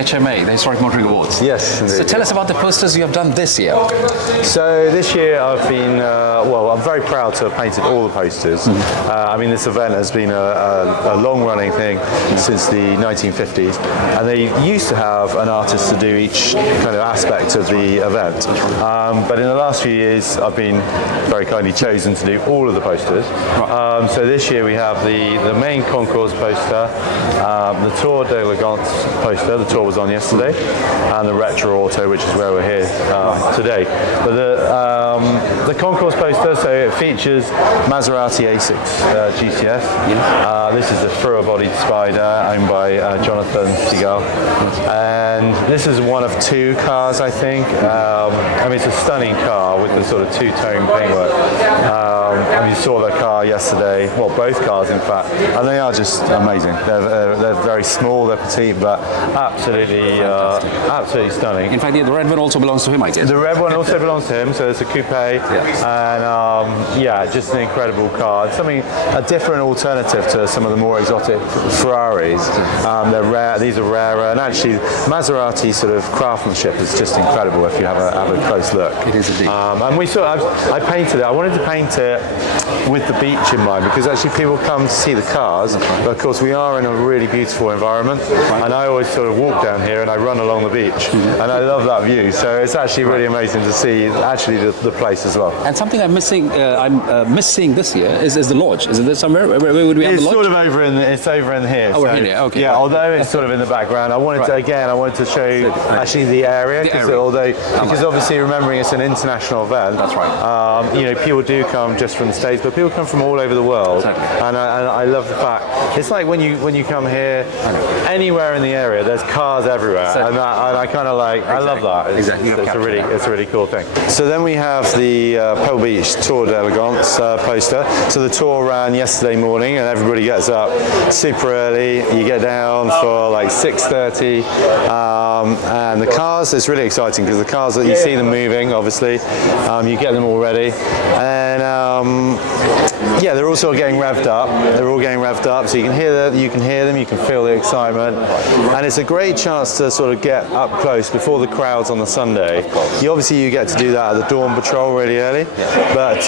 HMA, the Historic Motoring Awards. Yes, indeed. So tell us about the posters you have done this year. So this year I've been, I'm very proud to have painted all the posters. I mean, this event has been a long-running thing since the 1950s, and they used to have an artist to do each kind of aspect of the event. But in the last few years, I've been very kindly chosen to do all of the posters. So this year we have the main concours poster, the Tour d'Elegance poster, the tour was on yesterday, and the Retro Auto, which is where we're here today. But the concours poster, so it features Maserati A6 GTS. This is a thrower-bodied Spider owned by Jonathan Seagal, and this is one of two cars, I think. I mean, it's a stunning car with the sort of two-tone paintwork. And you saw the car yesterday, well, both cars in fact, and they are just amazing. They're very small, they're petite, but absolutely stunning. In fact, the red one also belongs to him, I guess. The red one also belongs to him, so it's a coupe, and just an incredible car. It's a different alternative to some of the more exotic Ferraris. They're rare; these are rarer, and actually, Maserati sort of craftsmanship is just incredible if you have a close look. It is indeed. And I painted it. I wanted to paint it with the beach in mind, because actually people come to see the cars, but of course we are in a really beautiful environment, and I always sort of walk down here and I run along the beach, and I love that view, so it's actually really amazing to see actually the place as well. And something I'm missing this year is the lodge. Is it there somewhere? Where would we have the lodge? It's sort of over in here. Oh, we're in here, okay. Yeah, although it's sort of in the background, I wanted to show actually the area, because obviously remembering it's an international event. That's right. People do come just from the States, but people come from all over the world. Exactly. And I love the fact it's like when you come here, anywhere in the area, there's cars everywhere, and I kind of like I love that. It's a really cool thing. So then we have the Pebble Beach Tour d'Elegance poster. So the tour ran yesterday morning, and everybody gets up super early. You get down for like 6:30, and the cars. It's really exciting because the cars that you see them moving, obviously, you get them all ready, and they're also getting revved up. They're all getting revved up, so you can hear them, you can feel the excitement, and it's a great chance to sort of get up close before the crowds on the Sunday. You get to do that at the dawn patrol really early, but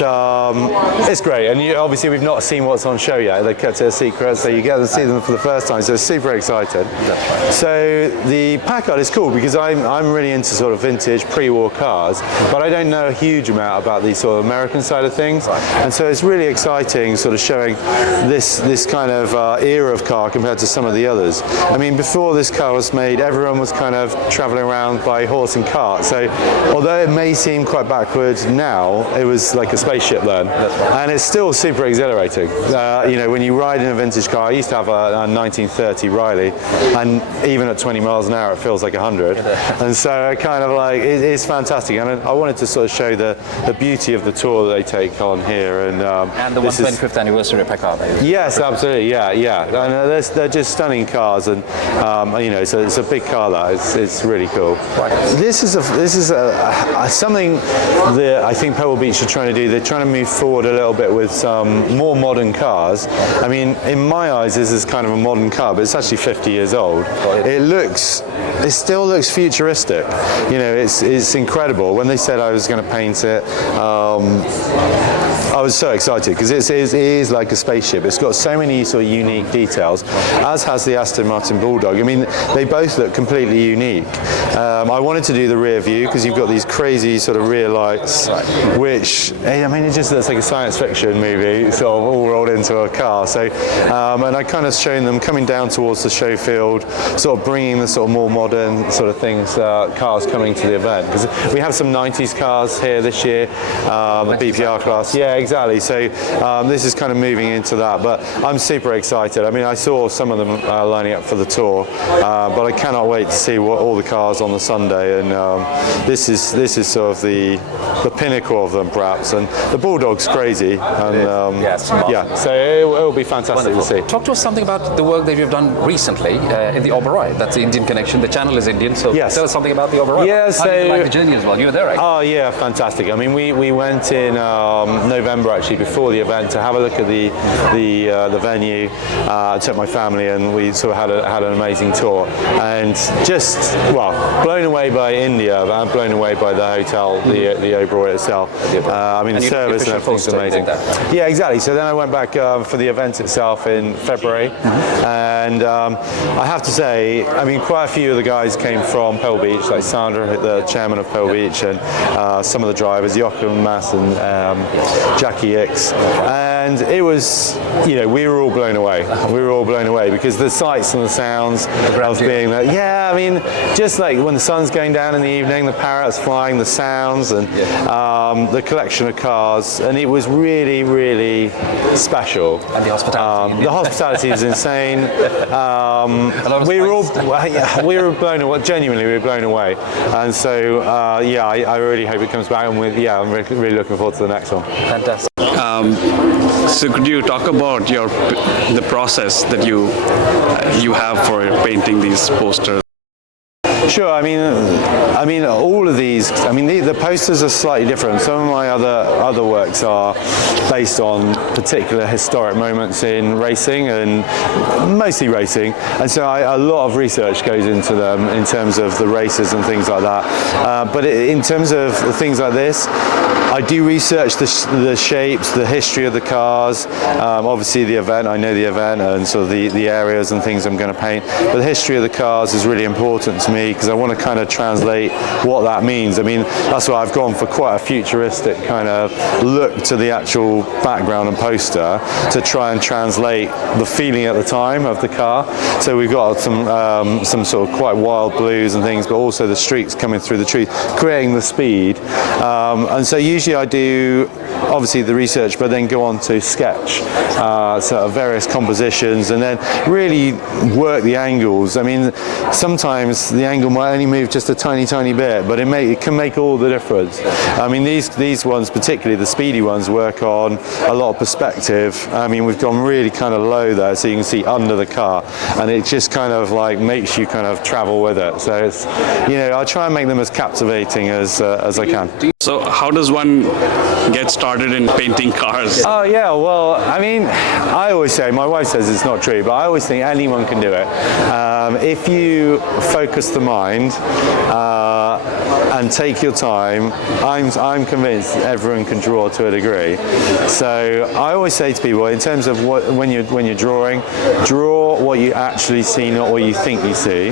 it's great. And obviously we've not seen what's on show yet. They kept it a secret, so you get to see them for the first time. So super excited. So the Packard is cool because I'm really into sort of vintage pre-war cars, but I don't know a huge amount about the sort of American side of things, and so it's really exciting sort of showing this kind of era of car compared to some of the others. I mean, before this car was made, everyone was kind of traveling around by horse and cart, so although it may seem quite backwards now, it was like a spaceship then, and it's still super exhilarating. When you ride in a vintage car, I used to have a 1930 Riley, and even at 20 miles an hour it feels like 100, and so I kind of like it's fantastic, and I wanted to sort of show the beauty of the tour that they take on here, and the 125th anniversary Packard. Yes, absolutely, yeah, and they're just stunning cars, and it's a big car. It's really cool. This is something that I think Pebble Beach are trying to do. They're trying to move forward a little bit with some more modern cars. I mean, in my eyes, this is kind of a modern car, but it's actually 50 years old. It still looks futuristic. It's incredible. When they said I was going to paint it, I was so excited because it is like a spaceship. It's got so many sort of unique details, as has the Aston Martin Bulldog. I mean, they both look completely unique. I wanted to do the rear view because you've got these crazy sort of rear lights, which, I mean, it just looks like a science fiction movie, sort of all rolled into a car. So, and I kind of shown them coming down towards the show field, sort of bringing the sort of more modern sort of things, cars coming to the event. Because we have some 90s cars here this year, the BPR class. Yeah, exactly. So this is kind of moving into that, but I'm super excited. I mean, I saw some of them lining up for the tour, but I cannot wait to see all the cars on the Sunday, and this is sort of the pinnacle of them, perhaps. And the Bulldog's crazy, and so it will be fantastic to see. Talk to us something about the work that you've done recently in the Oberoi. That's the Indian connection, the channel is Indian, so Yes. tell us something about the overall. Yeah, How did you so- like the journey as well? You were there, right? Oh yeah, fantastic. I mean, we went in November actually before the event to have a look at the venue. Took my family and we sort of had an amazing tour, and just blown away by India and blown away by the hotel, the Oberoi itself. I mean, the service and everything's amazing. Yeah, exactly. So then I went back for the event itself in February, and I have to say, I mean, quite a few of the guys came from Pebble Beach, like Sandra, the chairman of Pebble Beach, and some of the drivers, Joachim Mass and Jackie X, and it was, we were all blown away. We were all blown away because the sights and the sounds of being there. Yeah, I mean, just like when the sun's going down in the evening, the parrots flying, the sounds, and the collection of cars, and it was really, really special. And the hospitality. The hospitality is insane. We were all, we were blown away. Genuinely, we were blown away. And so, I really hope it comes back. And I'm really looking forward to the next one. Fantastic. So could you talk about the process that you have for painting these posters? Sure. I mean, all of these. I mean, the posters are slightly different. Some of my other works are based on particular historic moments in racing, and mostly racing. And so a lot of research goes into them in terms of the races and things like that. But in terms of things like this, I do research the shapes, the history of the cars. Obviously, the event. I know the event and sort of the areas and things I'm going to paint. But the history of the cars is really important to me, because I want to kind of translate what that means. I mean, that's why I've gone for quite a futuristic kind of look to the actual background and poster to try and translate the feeling at the time of the car. So we've got some sort of quite wild blues and things, but also the streaks coming through the trees, creating the speed. And so usually I do obviously the research, but then go on to sketch sort of various compositions, and then really work the angles. I mean, sometimes the angle might only move just a tiny bit, but it can make all the difference. I mean, these ones, particularly the speedy ones, work on a lot of perspective. I mean, we've gone really kind of low there, so you can see under the car, and it just kind of like makes you kind of travel with it. So it's, I try and make them as captivating as I can. So how does one get started in painting cars? Oh yeah, well, I mean, I always say, my wife says it's not true, but I always think anyone can do it. If you focus the mind and take your time, I'm convinced everyone can draw to a degree. So I always say to people, in terms of when you're drawing, draw what you actually see, not what you think you see,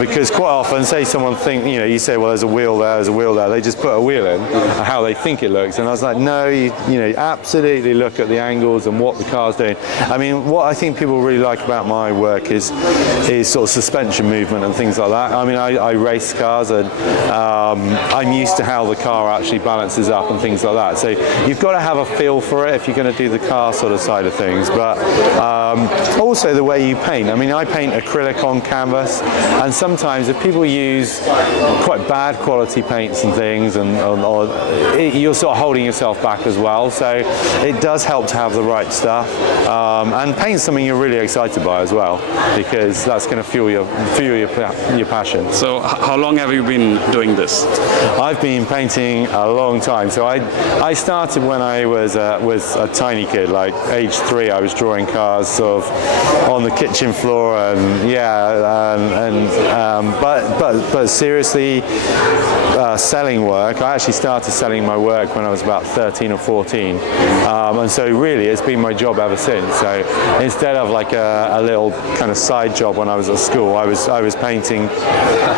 because quite often, say someone you say, well, there's a wheel there, they just put a wheel in, how they think it looks, and I was like, no, you absolutely look at the angles and what the car's doing. I mean, what I think people really like about my work is sort of suspension movement and things like that. I mean, I race cars, and I'm used to how the car actually balances up and things like that. So you've got to have a feel for it if you're going to do the car sort of side of things. But also the way you paint. I mean, I paint acrylic on canvas, and sometimes if people use quite bad quality paints and things, you're sort of holding yourself back as well. So it does help to have the right stuff, and paint something you're really excited by as well, because that's going to fuel your passion. So how long have you been doing this? I've been painting a long time. So I started when I was a tiny kid, like age 3. I was drawing cars sort of on the kitchen floor, and but seriously, selling work. I actually started selling my work when I was about 13 or 14, and so really it's been my job ever since. So instead of like a little kind of side job when I was at school, I was painting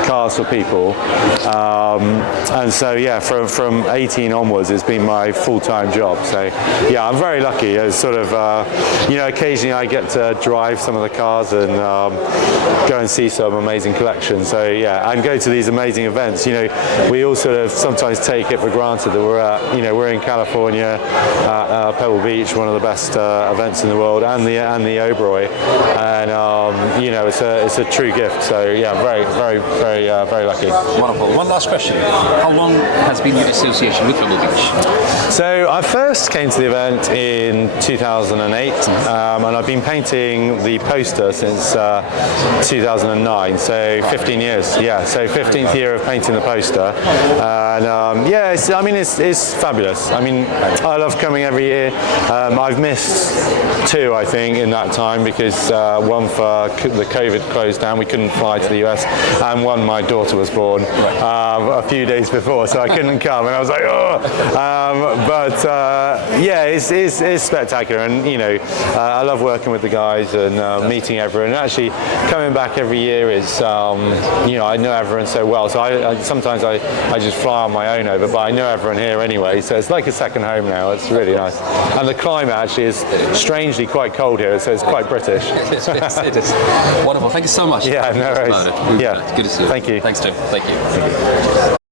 cars for people, and so yeah, from 18 onwards it's been my full-time job. So yeah, I'm very lucky. It's sort of occasionally I get to drive some of the cars and go and see some amazing collections. So yeah, and go to these amazing events. we all sort of sometimes take it for granted that we're in California at Pebble Beach, one of the best events in the world, and the Oberoi, and it's a true gift. So yeah, very lucky. Wonderful. One last question. How long has been your association with Pebble Beach? So I first came to the event in 2008, and I've been painting the poster since 2009, so 15 years. Yeah, so 15th year of painting the poster, and it's fabulous. I mean, I love coming every year. I've missed 2, I think, in that time because one for the COVID closed down, we couldn't fly to the US, and one, my daughter was born a few days before, so I couldn't come, and I was like, oh. It's spectacular, and I love working with the guys and meeting everyone. And actually, coming back every year is, I know everyone so well, so I sometimes I just fly on my own over, but I know everyone here anyway, so it's like a second home now. It's really nice, and the climate actually is strangely quite cold here, so it's quite British. It is. Wonderful. Thank you so much. Yeah, no worries. Yeah, good to see you. Thank you. Thanks, Tim. Thank you.